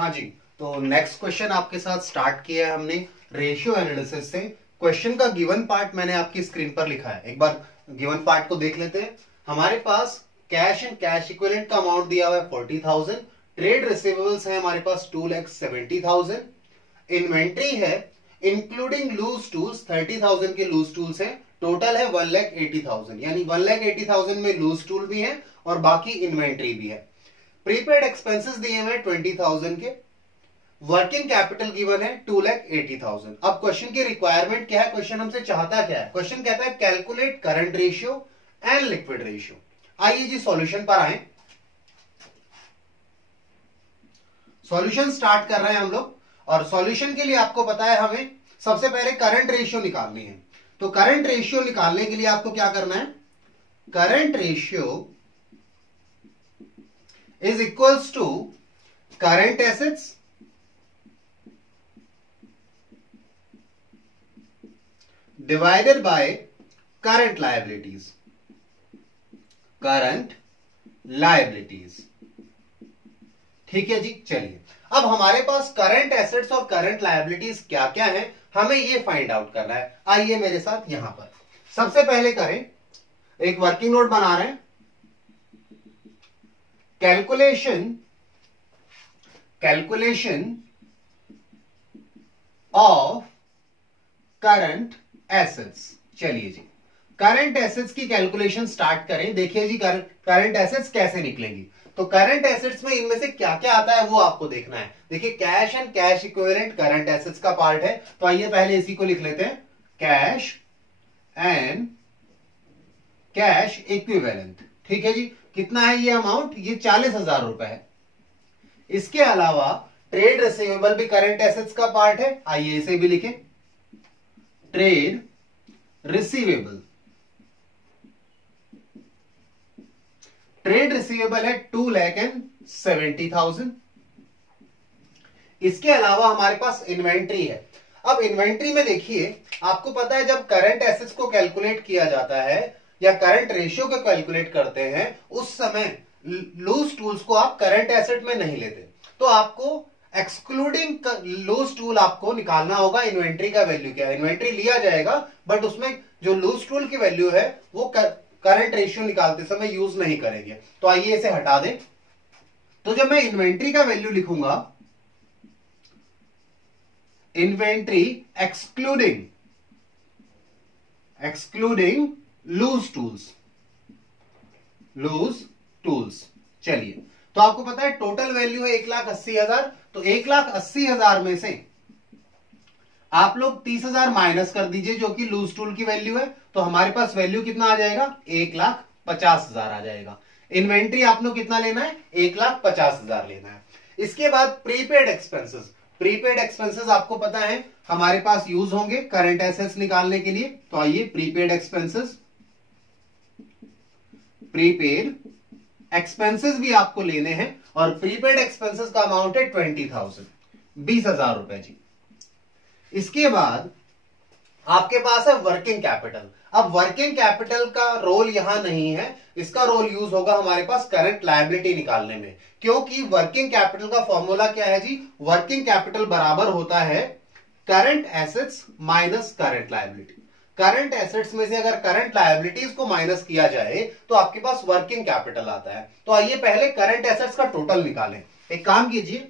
हाँ जी, तो next question आपके साथ स्टार्ट किया है हमने रेशियो एनालिसिस से। क्वेश्चन का गिवन पार्ट मैंने आपकी स्क्रीन पर लिखा है, एक बार गिवन पार्ट को देख लेते हैं। हमारे पास कैश एंड कैश इक्विवेलेंट का अमाउंट दिया हुआ है 40,000, ट्रेड रिसीवेबल्स है हमारे पास 2,70,000, इन्वेंट्री है इंक्लूडिंग लूज टूल्स 30,000 के लूज टूल्स है, टोटल है 1,80,000, यानी 1,80,000 में लूज टूल भी है और बाकी इन्वेंट्री भी है। प्रीपेड एक्सपेंसेस दिए हुए 20,000 के, वर्किंग कैपिटल गिवन है 2,80,000। अब क्वेश्चन की रिक्वायरमेंट क्या है, क्वेश्चन हमसे चाहता क्या है? क्वेश्चन कहता है calculate current ratio and liquid ratio. आइए जी सॉल्यूशन पर आए, सॉल्यूशन स्टार्ट कर रहे हैं हम लोग। और सॉल्यूशन के लिए आपको पता है हमें सबसे पहले करंट रेशियो निकालनी है। तो करंट रेशियो निकालने के लिए आपको क्या करना है? Current ratio is equals to current assets divided by current liabilities, current liabilities। ठीक है जी, चलिए अब हमारे पास करंट एसेट्स और करंट लायबिलिटीज क्या क्या है, हमें ये फाइंड आउट करना है। आइए मेरे साथ यहां पर सबसे पहले करें, एक वर्किंग नोट बना रहे हैं। Calculation of current assets. चलिए जी करंट एसेट्स की कैलकुलेशन स्टार्ट करें। देखिए जी करंट एसेट्स कैसे निकलेंगी। तो करंट एसेट्स में इनमें से क्या क्या आता है वो आपको देखना है। देखिए cash and cash equivalent current assets का पार्ट है, तो आइए पहले इसी को लिख लेते हैं, कैश एंड कैश इक्विवेलेंट। ठीक है जी, कितना है ये अमाउंट? ये 40,000 रुपए है। इसके अलावा ट्रेड रिसीवेबल भी करंट एसेट्स का पार्ट है, आइए इसे भी लिखें, ट्रेड रिसीवेबल। ट्रेड रिसीवेबल है 2,70,000। इसके अलावा हमारे पास इन्वेंट्री है। अब इन्वेंट्री में देखिए आपको पता है जब करंट एसेट्स को कैलकुलेट किया जाता है या करंट रेशियो को कैलकुलेट करते हैं उस समय लूज टूल्स को आप करंट एसेट में नहीं लेते, तो आपको एक्सक्लूडिंग लूज टूल आपको निकालना होगा इन्वेंट्री का वैल्यू क्या है। इन्वेंट्री लिया जाएगा बट उसमें जो लूज टूल की वैल्यू है वो करंट रेशियो निकालते समय यूज नहीं करेंगे। तो आइए इसे हटा दें। तो जब मैं इन्वेंट्री का वैल्यू लिखूंगा, इन्वेंट्री एक्सक्लूडिंग लूज टूल्स। चलिए तो आपको पता है टोटल वैल्यू है 1,80,000, तो 1,80,000 में से आप लोग 30,000 माइनस कर दीजिए जो कि लूज टूल की वैल्यू है, तो हमारे पास वैल्यू कितना आ जाएगा? 1,50,000 आ जाएगा। इन्वेंट्री आप लोग कितना लेना है? 1,50,000 लेना है। इसके बाद प्रीपेड एक्सपेंसेस आपको पता है हमारे पास यूज होंगे करंट एसेट्स निकालने के लिए, तो आइए प्रीपेड एक्सपेंसेस भी आपको लेने हैं और प्रीपेड एक्सपेंसेस का अमाउंट है 20,000, 20,000 रुपए जी। इसके बाद आपके पास है वर्किंग कैपिटल। अब वर्किंग कैपिटल का रोल यहां नहीं है, इसका रोल यूज होगा हमारे पास करंट लायबिलिटी निकालने में, क्योंकि वर्किंग कैपिटल का फॉर्मूला क्या है जी? वर्किंग कैपिटल बराबर होता है current assets minus current liability. Current assets में से अगर करंट लायबिलिटीज को माइनस किया जाए तो आपके पास वर्किंग कैपिटल आता है। तो आइए पहले करंट एसेट्स का टोटल निकालें। एक काम कीजिए,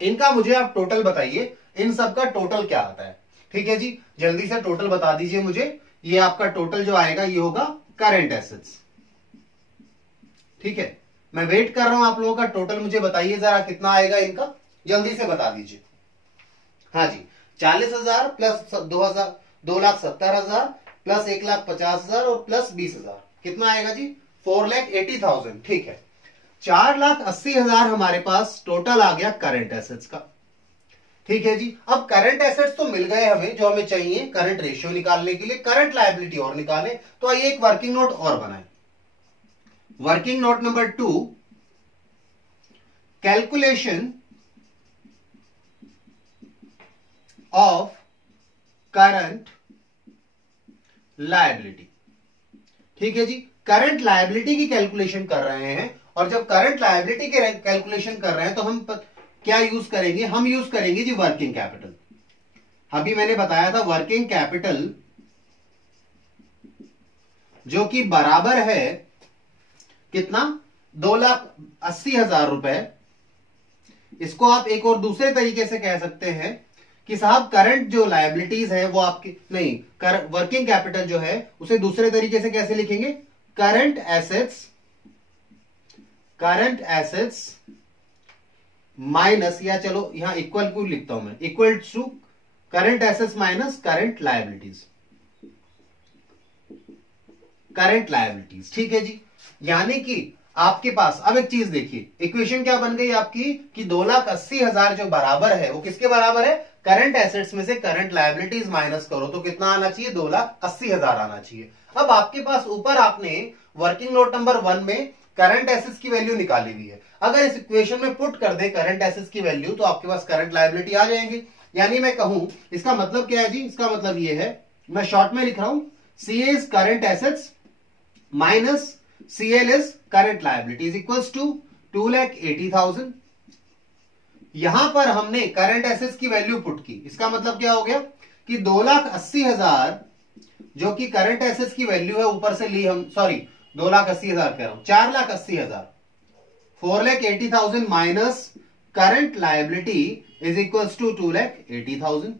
इनका मुझे आप टोटल बताइए, इन सब का टोटल क्या आता है? ठीक है जी, जल्दी से टोटल बता दीजिए मुझे। ये आपका टोटल जो आएगा ये होगा करंट एसेट्स। ठीक है, मैं वेट कर रहा हूं आप लोगों का टोटल, मुझे बताइए जरा कितना आएगा इनका, जल्दी से बता दीजिए। हाँ जी, 40,000 प्लस 2,70,000 प्लस 1,50,000 और प्लस 20,000, कितना आएगा जी? 4,80,000। ठीक है, 4,80,000 हमारे पास टोटल आ गया करंट एसेट्स का। ठीक है जी, अब करंट एसेट्स तो मिल गए हमें जो हमें चाहिए करंट रेशियो निकालने के लिए, करंट लायबिलिटी और निकालें। तो आइए एक वर्किंग नोट और बनाएं। Working note number 2, calculation of current liability. ठीक है जी, करंट लायबिलिटी की कैलकुलेशन कर रहे हैं, और जब करंट लायबिलिटी की कैलकुलेशन कर रहे हैं तो हम क्या यूज करेंगे? हम यूज करेंगे जी वर्किंग कैपिटल। अभी मैंने बताया था वर्किंग कैपिटल जो कि बराबर है कितना? 2,80,000 रुपए। इसको आप एक और दूसरे तरीके से कह सकते हैं कि साहब करंट जो लायबिलिटीज है वो आपकी नहीं, वर्किंग कैपिटल जो है उसे दूसरे तरीके से कैसे लिखेंगे? करंट एसेट्स माइनस, या चलो यहां इक्वल को लिखता हूं मैं, equal to current assets minus current liabilities. ठीक है जी। यानी कि आपके पास अब एक चीज देखिए, इक्वेशन क्या बन गई आपकी कि 2,80,000 जो बराबर है वो किसके बराबर है? करंट एसेट्स में से करंट लायबिलिटीज माइनस करो तो कितना आना चाहिए? 2,80,000 आना चाहिए। अब आपके पास ऊपर आपने वर्किंग नोट नंबर 1 में करंट एसेट्स की वैल्यू निकाली हुई है। अगर इस इक्वेशन में पुट कर दे करंट एसेट्स की वैल्यू तो आपके पास करंट लायबिलिटी आ जाएंगे। यानी मैं कहूं इसका मतलब क्या है जी? इसका मतलब ये है, मैं शॉर्ट में लिख रहा हूं, C is current assets minus CL is current liability is equals to 2,80,000। यहां पर हमने करंट एसेट्स की वैल्यू पुट की। इसका मतलब क्या हो गया कि 2,80,000 जो कि करंट एसेट्स की वैल्यू है ऊपर से ली हम, सॉरी 2,80,000 कह रहा हूं, 4,80,000, 4,80,000 minus current liability is equals to 2,80,000।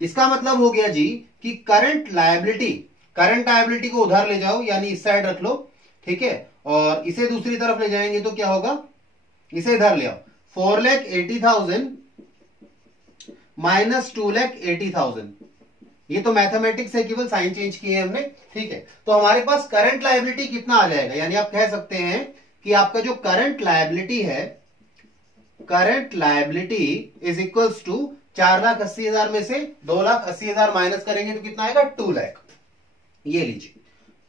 इसका मतलब हो गया जी कि करंट लायबिलिटी को उधर ले जाओ, यानी इस साइड रख लो, ठीक है, और इसे दूसरी तरफ ले जाएंगे तो क्या होगा? इसे इधर ले आओ, 4,80,000 माइनस 2,80,000। ये तो मैथमेटिक्स है, केवल साइन चेंज किए हमने, ठीक है। तो हमारे पास करंट लायबिलिटी कितना आ जाएगा? यानी आप कह सकते हैं कि आपका जो करंट लायबिलिटी है, current liability is equals to 4,80,000 में से 2,80,000 माइनस करेंगे तो कितना आएगा? 2 लाख। ये लीजिए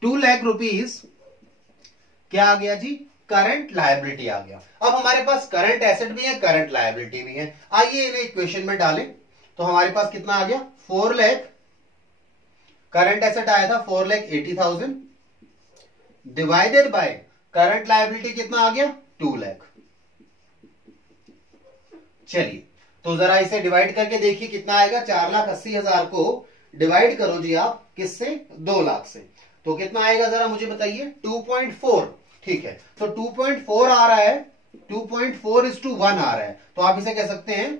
2 लाख रुपीस क्या आ गया जी? करंट लायबिलिटी आ गया। अब हमारे पास करंट एसेट भी है, करंट लायबिलिटी भी है। आइए इन्हें इक्वेशन में डालें तो हमारे पास कितना आ गया? 4 लाख करंट एसेट आया था 4,80,000 डिवाइडेड बाय करंट लायबिलिटी कितना आ गया? 2 लाख। चलिए तो जरा इसे डिवाइड करके देखिए कितना आएगा। 4,80,000 को डिवाइड करो जी आप किससे? 2 लाख से, तो कितना आएगा जरा मुझे बताइए? 2.4। ठीक है, तो 2.4 आ रहा है, 2.4:1 आ रहा है, तो आप इसे कह सकते हैं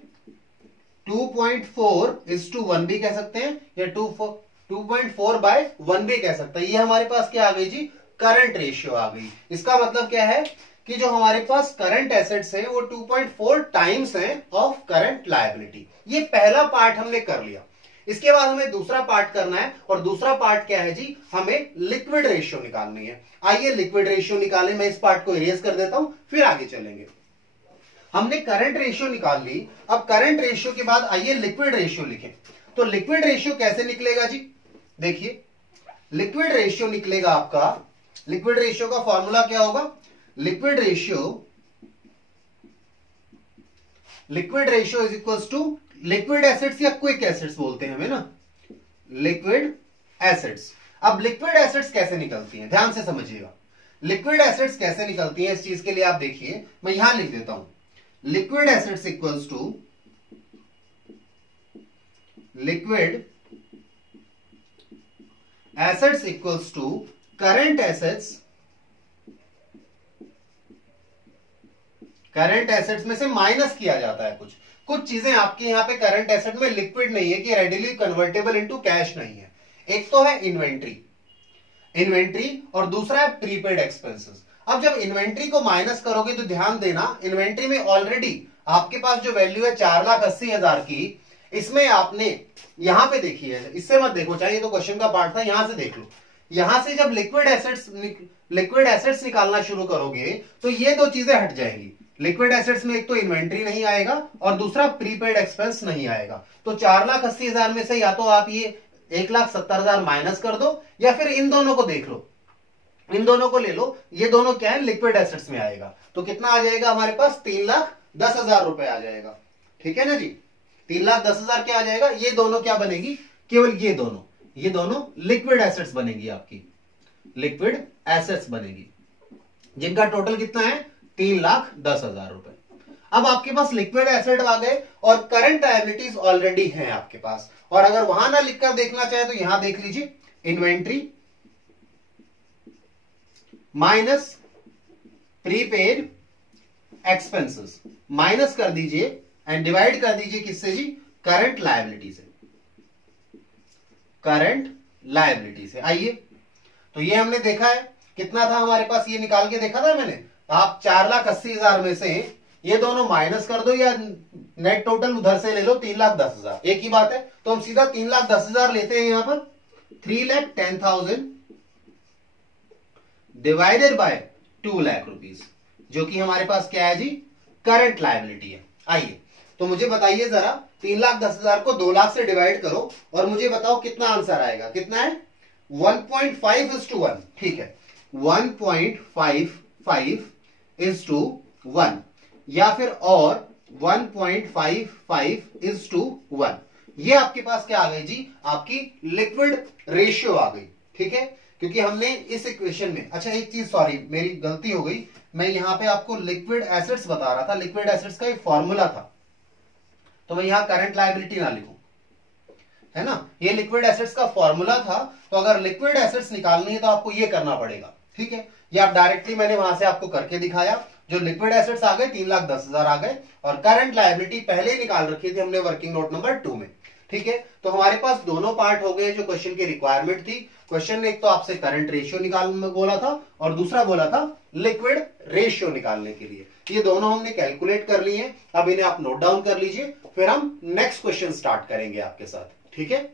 2.4:1 भी कह सकते हैं, या 2.4/1 भी कह सकते हैं। ये हमारे पास क्या आ गई जी? करंट रेशियो आ गई। इसका मतलब क्या है कि जो हमारे पास करंट एसेट्स है वो 2.4 टाइम्स है ऑफ करंट लायबिलिटी। ये पहला पार्ट हमने कर लिया। इसके बाद हमें दूसरा पार्ट करना है, और दूसरा पार्ट क्या है जी? हमें लिक्विड रेशियो निकालनी है। आइए लिक्विड रेशियो निकालें। मैं इस पार्ट को इरेज कर देता हूं, फिर आगे चलेंगे। हमने करंट रेशियो निकाल ली। अब करंट रेशियो के बाद आइए लिक्विड रेशियो लिखें। तो लिक्विड रेशियो कैसे निकलेगा जी? देखिए लिक्विड रेशियो निकलेगा आपका, लिक्विड रेशियो का फॉर्मूला क्या होगा? Liquid ratio is equals to liquid assets या क्विक एसेट्स बोलते हैं हमें ना, लिक्विड एसेट्स। अब लिक्विड एसेट्स कैसे निकलती हैं? ध्यान से समझिएगा, लिक्विड एसेट्स कैसे निकलती हैं इस चीज के लिए आप देखिए, मैं यहां लिख देता हूं, liquid assets equals to liquid assets equals to current assets. Current assets में से माइनस किया जाता है कुछ चीजें आपके यहां पे करंट एसेट में लिक्विड नहीं है कि रेडिली कन्वर्टेबल इनटू कैश नहीं है। एक तो है इन्वेंट्री और दूसरा है प्रीपेड एक्सपेंसेस। अब जब इन्वेंट्री को माइनस करोगे तो ध्यान देना, इन्वेंट्री में ऑलरेडी आपके पास जो वैल्यू है 4,80,000 की, इसमें आपने यहां पे देखी है, इससे मत देखो, चाहे ये तो क्वेश्चन का पार्ट था, यहां से देख लो। यहां से जब लिक्विड एसेट्स निकालना शुरू करोगे तो ये दो चीजें हट जाएंगी। लिक्विड एसेट्स में एक तो इन्वेंट्री नहीं आएगा और दूसरा प्रीपेड एक्सपेंस नहीं आएगा। तो 4,80,000 में से या तो आप ये 1,70,000 माइनस कर दो, या फिर इन दोनों को देख लो, इन दोनों को ले लो, ये दोनों क्या है? लिक्विड एसेट्स में आएगा। तो कितना आ जाएगा हमारे पास? 3,10,000 रुपए आ जाएगा। ठीक है ना जी, 3,10,000 क्या आ जाएगा? ये दोनों क्या बनेगी? केवल ये दोनों लिक्विड एसेट्स बनेगी, आपकी लिक्विड एसेट्स बनेगी, जिनका टोटल कितना है? 3,10,000 रुपए। अब आपके पास लिक्विड एसेट आ गए और करंट लायबिलिटीज ऑलरेडी हैं आपके पास। और अगर वहां ना लिखकर देखना चाहे तो यहां देख लीजिए, inventory minus prepaid expenses, minus कर दीजिए एंड डिवाइड कर दीजिए किससे जी, करंट लायबिलिटी से, करंट लायबिलिटी से। आइए, तो ये हमने देखा है कितना था हमारे पास, ये निकाल के देखा था मैंने। आप 4,80,000 में से ये दोनों माइनस कर दो या नेट टोटल उधर से ले लो, 3,10,000, एक ही बात है। तो हम सीधा 3,10,000 लेते हैं यहां पर, 3,10,000 डिवाइडेड बाय 2 लाख रुपीज, जो कि हमारे पास क्या है जी, करंट लायबिलिटी है। आइए, तो मुझे बताइए जरा, 3,10,000 को 2 लाख से डिवाइड करो और मुझे बताओ कितना आंसर आएगा। कितना है, 1.5:1। ठीक है, 1.55:1 या फिर और 1.55:1। ये आपके पास क्या आ गई जी, आपकी लिक्विड रेशियो आ गई। ठीक है, क्योंकि हमने इस इक्वेशन में, अच्छा एक चीज, सॉरी मेरी गलती हो गई, मैं यहां पे आपको लिक्विड एसेट्स बता रहा था, लिक्विड एसेट्स का एक फॉर्मूला था, तो मैं यहां करंट लायबिलिटी ना लिखूं, है ना। ये लिक्विड एसेट्स का फॉर्मूला था, तो अगर लिक्विड एसेट्स निकालनी है तो आपको ये करना पड़ेगा। ठीक है, ये आप डायरेक्टली मैंने वहां से आपको करके दिखाया। जो लिक्विड एसेट्स आ गए 3,10,000 आ गए, और करंट लायबिलिटी पहले ही निकाल रखी थी हमने वर्किंग नोट नंबर 2 में। ठीक है, तो हमारे पास दोनों पार्ट हो गए जो क्वेश्चन की रिक्वायरमेंट थी। क्वेश्चन ने एक तो आपसे करंट रेशियो निकालने बोला था और दूसरा बोला था लिक्विड रेशियो निकालने के लिए। ये दोनों हमने कैलकुलेट कर लिए हैं, अब इन्हें आप नोट डाउन कर लीजिए, फिर हम नेक्स्ट क्वेश्चन स्टार्ट करेंगे आपके साथ। ठीक है।